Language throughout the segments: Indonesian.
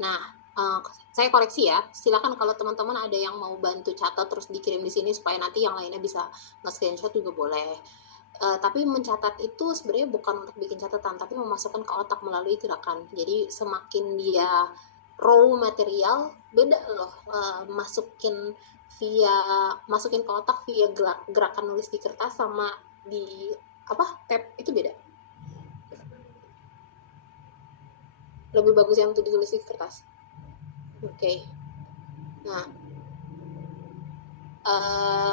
Nah, saya koreksi ya, silakan kalau teman-teman ada yang mau bantu catat terus dikirim di sini supaya nanti yang lainnya bisa nge-screenshot juga boleh. Tapi mencatat itu sebenarnya bukan untuk bikin catatan, tapi memasukkan ke otak melalui gerakan. Jadi semakin dia raw material, beda loh via masukin ke otak via gerakan nulis di kertas sama di tab itu beda. Lebih bagus yang untuk ditulis di kertas. Oke. Nah,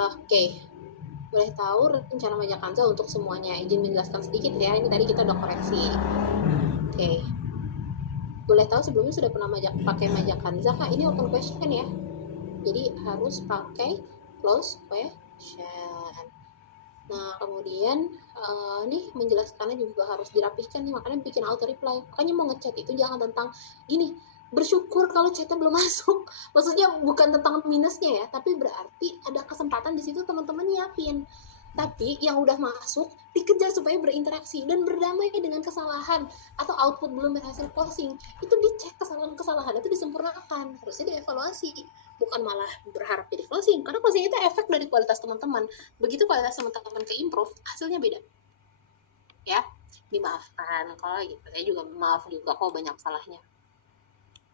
oke. Boleh tahu rencana Majakanza untuk semuanya? Izin menjelaskan sedikit ya. Ini tadi kita udah koreksi. Oke. Boleh tahu sebelumnya sudah pernah pakai Majakanza Kak? Ini open question ya. Jadi harus pakai close question. Nah, kemudian nih menjelaskannya juga harus dirapihkan nih, makanya bikin auto reply. Makanya mau ngechat itu jangan tentang gini, bersyukur kalau chatnya belum masuk. Maksudnya bukan tentang minusnya ya, tapi berarti ada kesempatan di situ teman-teman nyiapin. Tapi yang udah masuk dikejar supaya berinteraksi dan berdamai dengan kesalahan atau output belum berhasil closing. Itu dicek kesalahan-kesalahan itu disempurnakan, harusnya dievaluasi, bukan malah berharap jadi closing. Karena closing itu efek dari kualitas teman-teman. Begitu kualitas teman-teman ke improve, hasilnya beda. Ya, dimaafkan kalau gitu. Saya juga maaf juga kok banyak salahnya.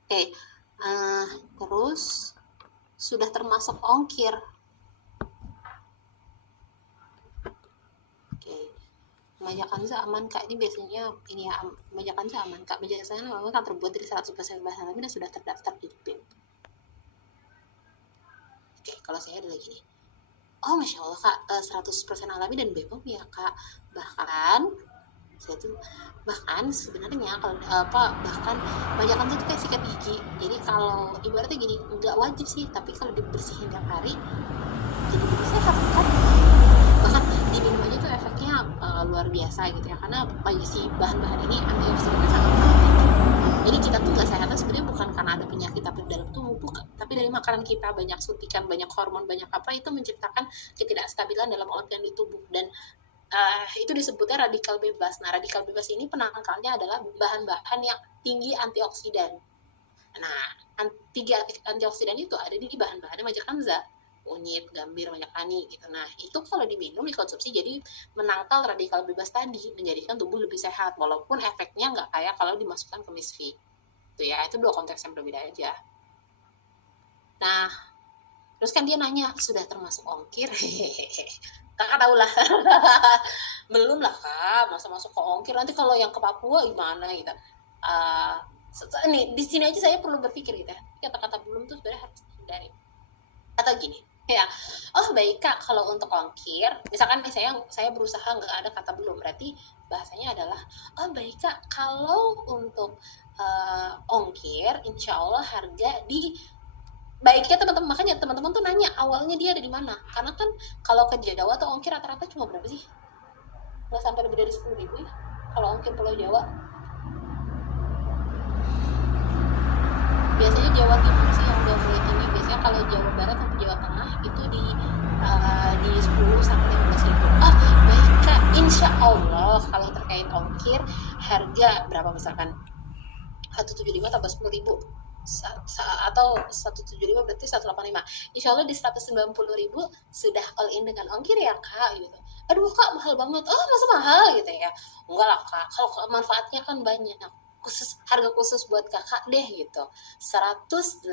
Oke, terus sudah termasuk ongkir. Oke, Majakanza aman Kak, ini biasanya ini ya, Majakanza aman Kak. Majakanza memang kan terbuat dari 100% bahan alami dan sudah terdaftar di BEM. Oke, kalau saya ada lagi nih. Oh, Masya Allah Kak, 100% alami dan BEM ya Kak. Bahkan saya tuh sebenarnya kalau bahkan Majakanza itu kayak sikat gigi. Jadi kalau ibaratnya gini, nggak wajib sih, tapi kalau dibersihin tiap hari jadi lebih sehat kan. Bahkan diminum aja tuh efeknya luar biasa gitu ya, karena si bahan-bahan ini antioksidannya sangat-sangat tinggi. Jadi kita tuh nggak sehatnya sebenarnya bukan karena ada penyakit tapi dalam tubuh, bukan, tapi dari makanan kita banyak suntikan, banyak hormon, banyak apa, itu menciptakan ketidakstabilan dalam organ di tubuh. Dan itu disebutnya radikal bebas. Nah, radikal bebas ini penangkalnya adalah bahan-bahan yang tinggi antioksidan. Nah, tinggi antioksidan itu ada di bahan-bahan Majakanza, kunyit, gambir, majakani gitu. Nah, itu kalau diminum, dikonsumsi jadi menangkal radikal bebas tadi, menjadikan tubuh lebih sehat walaupun efeknya nggak kayak kalau dimasukkan ke misfi. Itu ya, itu dua konteks yang berbeda aja. Nah, terus kan dia nanya, sudah termasuk ongkir? Kakak tahu lah. Belum lah Kak, masa masuk ke ongkir, nanti kalau yang ke Papua gimana gitu. Uh, nih di sini aja saya perlu berpikir gitu ya, kata-kata belum tuh sebenarnya harus dihindari. Atau gini ya, oh baik Kak, kalau untuk ongkir misalkan nih saya berusaha nggak ada kata belum, berarti bahasanya adalah, oh baik Kak, kalau untuk ongkir insya Allah harga di baiknya teman-teman, makanya teman-teman tuh nanya awalnya dia ada di mana, karena kan kalau ke Jawa tuh ongkir rata-rata cuma berapa sih, nggak sampai lebih dari 10.000 ya kalau ongkir Pulau Jawa. Biasanya Jawa Timur sih yang udah mulai tinggi, biasanya kalau Jawa Barat sampai Jawa Tengah itu di 10 sampai 15 ribu. Oh baik Kak, insya Allah kalau terkait ongkir harga berapa misalkan 175 tambah 10.000 atau 175 berarti 185, insya Allah di 190.000 sudah all in dengan ongkir ya Kak gitu. Aduh Kak mahal banget, oh masa mahal gitu ya, enggak lah Kak, kalau manfaatnya kan banyak, khusus harga khusus buat kakak deh gitu, 185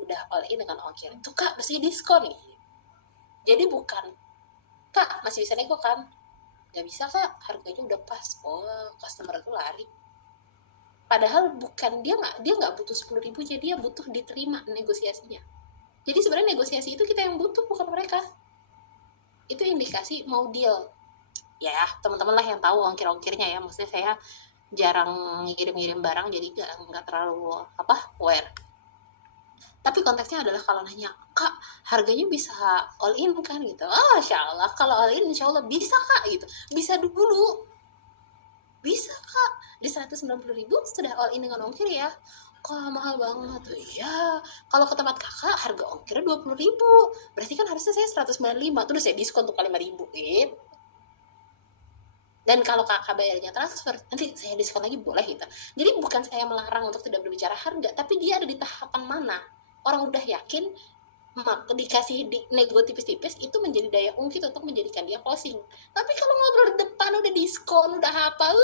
udah all in dengan ongkir itu Kak, masih diskon nih. Jadi bukan Kak masih bisa nego kan, nggak bisa Kak harganya udah pas, oh customer itu lari, padahal bukan, dia nggak butuh 10.000, jadi dia butuh diterima negosiasinya. Jadi sebenarnya negosiasi itu kita yang butuh, bukan mereka. Itu indikasi mau deal ya. Teman-teman lah yang tahu ongkir-ongkirnya ya, maksudnya saya jarang ngirim-ngirim barang jadi nggak terlalu aware. Tapi konteksnya adalah kalau nanya Kak harganya bisa all in kan gitu, insya Allah kalau all in insya Allah bisa Kak gitu, bisa dulu, bisa Kak, di 190.000 sudah all in dengan ongkir ya. Kok mahal banget? Oh, iya, kalau ke tempat kakak harga ongkirnya 20.000, berarti kan harusnya saya 195, terus saya diskon tuh kali 5.000 gitu. Dan kalau kakak bayarnya transfer, nanti saya diskon lagi boleh gitu. Jadi bukan saya melarang untuk tidak berbicara harga, tapi dia ada di tahapan mana. Orang udah yakin, dikasih nego tipis-tipis itu menjadi daya ungkit untuk menjadikan dia closing. Tapi kalau ngobrol di depan udah diskon, udah apa,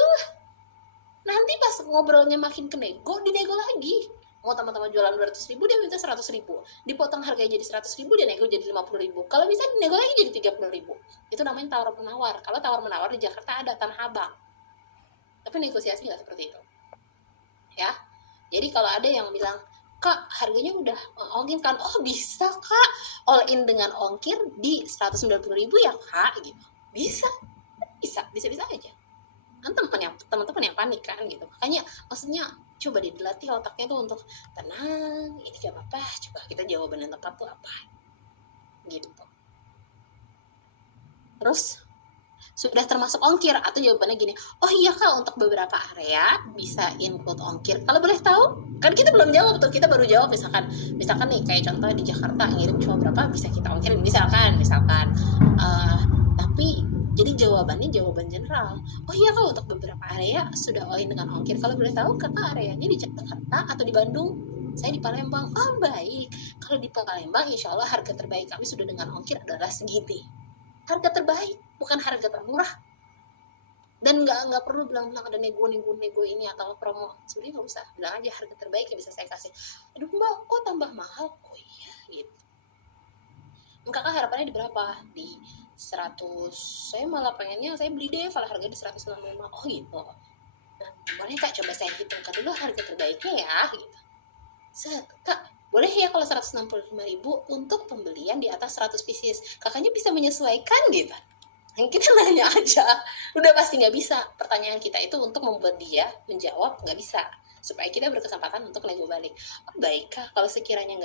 nanti pas ngobrolnya makin ke nego, dinego lagi. Mau teman-teman jualan 200.000, dia minta 100.000, dipotong harganya jadi 100.000, dia nego jadi 50.000, kalau bisa dinego lagi jadi 30.000. Itu namanya tawar menawar. Kalau tawar menawar di Jakarta ada Tanah Abang, tapi negosiasi nggak seperti itu ya. Jadi kalau ada yang bilang, kak harganya udah ongkir kan, oh bisa kak, all in dengan ongkir di 190.000 ya kak gitu. Bisa aja kan. Teman-teman yang panik kan gitu. Makanya maksudnya coba dilatih otaknya tuh untuk tenang, ini gak apa-apa, coba kita jawaban yang tepat tuh apa gitu. Terus sudah termasuk ongkir, atau jawabannya gini, oh iya kak untuk beberapa area bisa include ongkir, kalau boleh tahu. Kan kita belum jawab tuh, kita baru jawab misalkan nih kayak contoh di Jakarta ngirim cuma berapa bisa kita ongkirin, misalkan tapi jadi jawaban general, oh iya kak untuk beberapa area sudah all in dengan ongkir, kalau boleh tahu kakak areanya di Jakarta atau di Bandung. Saya di Palembang. Oh baik, kalau di Palembang insya Allah harga terbaik kami sudah dengan ongkir adalah segini. Harga terbaik, bukan harga termurah. Dan nggak perlu bilang-bilang ada nego ini atau promo, sebenarnya nggak usah, bilang aja harga terbaik yang bisa saya kasih. Aduh mbak, kok tambah mahal? Oh iya gitu. Kakak harapannya di berapa? Di 100. Saya malah pengennya saya beli deh kalau harga di 165. Oh gitu. Nah, boleh kak coba saya hitungkan dulu harga terbaiknya ya gitu. Kak, boleh ya kalau 165.000 untuk pembelian di atas 100 pieces. Kakaknya bisa menyesuaikan gitu. Kita nanya aja, udah pasti nggak bisa. Pertanyaan kita itu untuk membuat dia menjawab nggak bisa, supaya kita berkesempatan untuk nego balik. Oh, baik kak, kalau sekiranya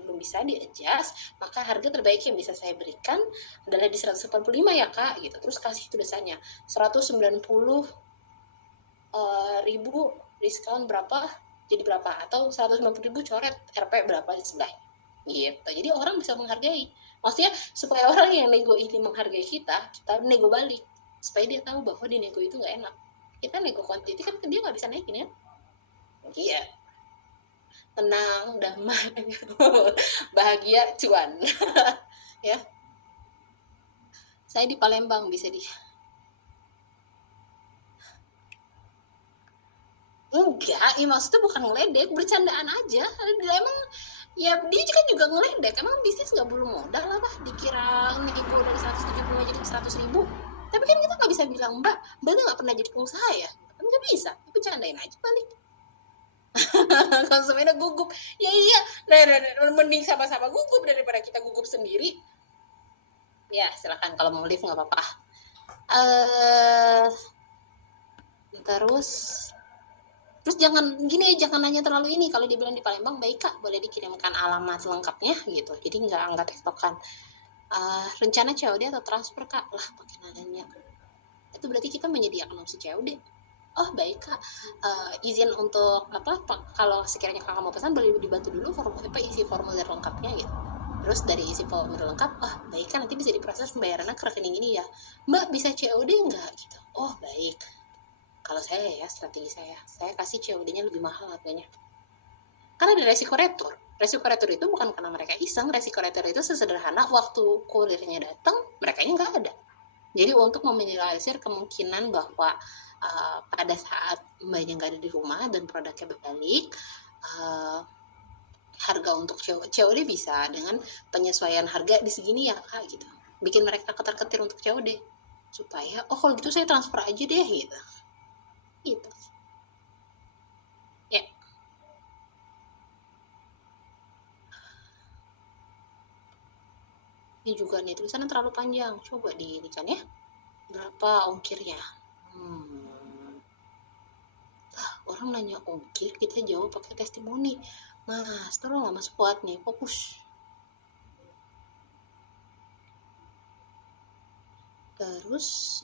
belum bisa di-adjust, maka harga terbaik yang bisa saya berikan adalah di 185 ya kak gitu. Terus kasih tulisannya 190 ribu diskon berapa jadi berapa, atau 150.000 coret RP berapa di sebelah gitu. Jadi orang bisa menghargai, maksudnya supaya orang yang nego ini menghargai kita nego balik, supaya dia tahu bahwa di nego itu nggak enak. Kita nego kuantiti kan dia nggak bisa naikin ya. Iya, tenang, damai, bahagia, cuan. Ya, saya di Palembang bisa di. Enggak, ya maksudnya bukan ngeledek, bercandaan aja. Emang ya dia kan juga ngeledek, emang bisnis nggak perlu modal apa, dikira nego dari 170 jadi 100.000. Tapi kan kita nggak bisa bilang mbak tuh nggak pernah jadi pengusaha ya, kan nggak bisa, tapi candain aja balik. Konsumennya gugup, ya iya, mending sama-sama gugup daripada kita gugup sendiri. Ya silakan kalau mau live nggak apa-apa. Terus jangan nanya terlalu ini. Kalau dibilang di Palembang, baik kak, boleh dikirimkan alamat lengkapnya gitu. Jadi nggak tektokan. Rencana COD atau transfer kak? Lah pakai nanya. Itu berarti kita menyediakan opsi COD. Oh baik kak, izin untuk kalau sekiranya kakak mau pesan boleh dibantu dulu isi formulir lengkapnya gitu. Terus dari isi formulir lengkap, baik kan nanti bisa diproses pembayarannya ke rekening ini ya. Mbak bisa COD nggak gitu? Oh baik. Kalau strategi saya kasih COD-nya lebih mahal harganya. Karena ada resiko retur. Resiko retur itu bukan karena mereka iseng, resiko retur itu sesederhana waktu kurirnya datang, mereka nggak ada. Jadi untuk meminimalisir kemungkinan bahwa pada saat mbaknya nggak ada di rumah dan produknya berbalik, harga untuk COD bisa dengan penyesuaian harga di segini ya kak gitu. Bikin mereka ketar-ketir untuk COD. Supaya, kalau gitu saya transfer aja deh gitu. Gitu. Ya. Ini juga nih tulisannya terlalu panjang. Coba kan ya. Berapa ongkirnya? Orang nanya ongkir, kita jawab pakai testimoni. Mas, tolong lah mas kuat nih, fokus. Terus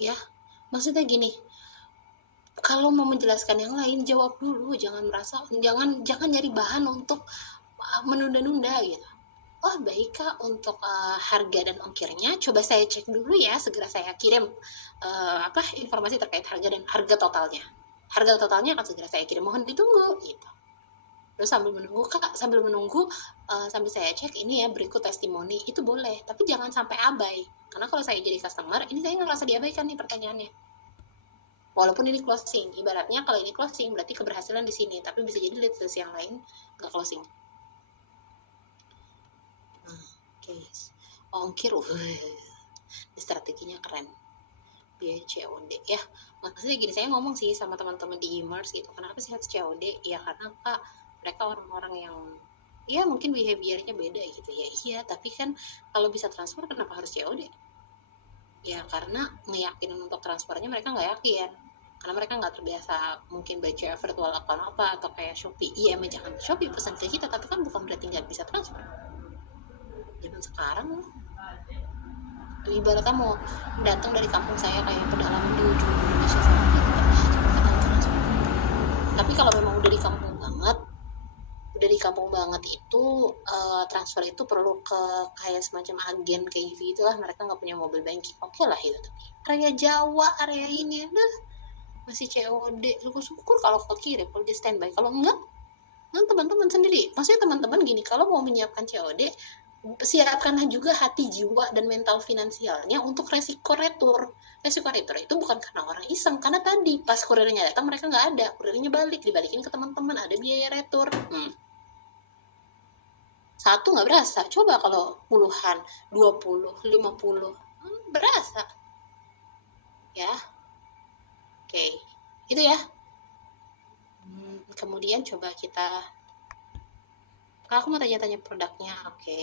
ya, maksudnya gini, kalau mau menjelaskan yang lain jawab dulu, jangan nyari bahan untuk menunda-nunda gitu. "Oh baik Kak, untuk, harga dan ongkirnya coba saya cek dulu ya, segera saya kirim, informasi terkait harga dan harga totalnya. Harga totalnya akan segera saya kirim, mohon ditunggu," gitu. Terus sambil menunggu, sambil saya cek ini ya berikut testimoni, itu boleh, tapi jangan sampai abai. Karena kalau saya jadi customer, ini saya ngerasa diabaikan nih pertanyaannya. Walaupun ini closing, ibaratnya kalau ini closing berarti keberhasilan di sini, tapi bisa jadi lead sales yang lain nggak closing. Nah, oke. Ongkir, strateginya keren. Biaya COD ya. Maksudnya gini, saya ngomong sih sama teman-teman di e-commerce gitu, kenapa sih harus COD? Ya karena Kak, mereka orang-orang yang ya mungkin behaviornya beda gitu ya. Iya, tapi kan kalau bisa transfer kenapa harus COD? Ya karena meyakinin untuk transfernya mereka nggak yakin. Karena mereka nggak terbiasa mungkin baca virtual account apa atau kayak Shopee. Iya, jangan Shopee pesan ke kita, tapi kan bukan berarti nggak bisa transfer. Zaman sekarang tuh ibaratnya mau datang dari kampung saya kayak pedalaman di ujung Indonesia sana ya tetap aja bakal transfer. Tapi kalau memang udah di kampung banget itu transfer itu perlu ke kayak semacam agen kayak gitu itulah, mereka nggak punya mobile banking, oke lah itu. Tapi area Jawa, area ini nah masih COD, syukur-syukur kalau kekirim, kalau di standby, kalau enggak kan teman-teman sendiri, maksudnya teman-teman gini, kalau mau menyiapkan COD siapkanlah juga hati jiwa dan mental finansialnya untuk resiko retur. Resiko retur itu bukan karena orang iseng, karena tadi pas kurirnya datang mereka nggak ada, kurirnya dibalikin ke teman-teman, ada biaya retur. Satu nggak berasa, coba kalau puluhan, 20, 50, berasa. Ya, oke. Itu ya. Kemudian coba kita, aku mau tanya-tanya produknya, oke.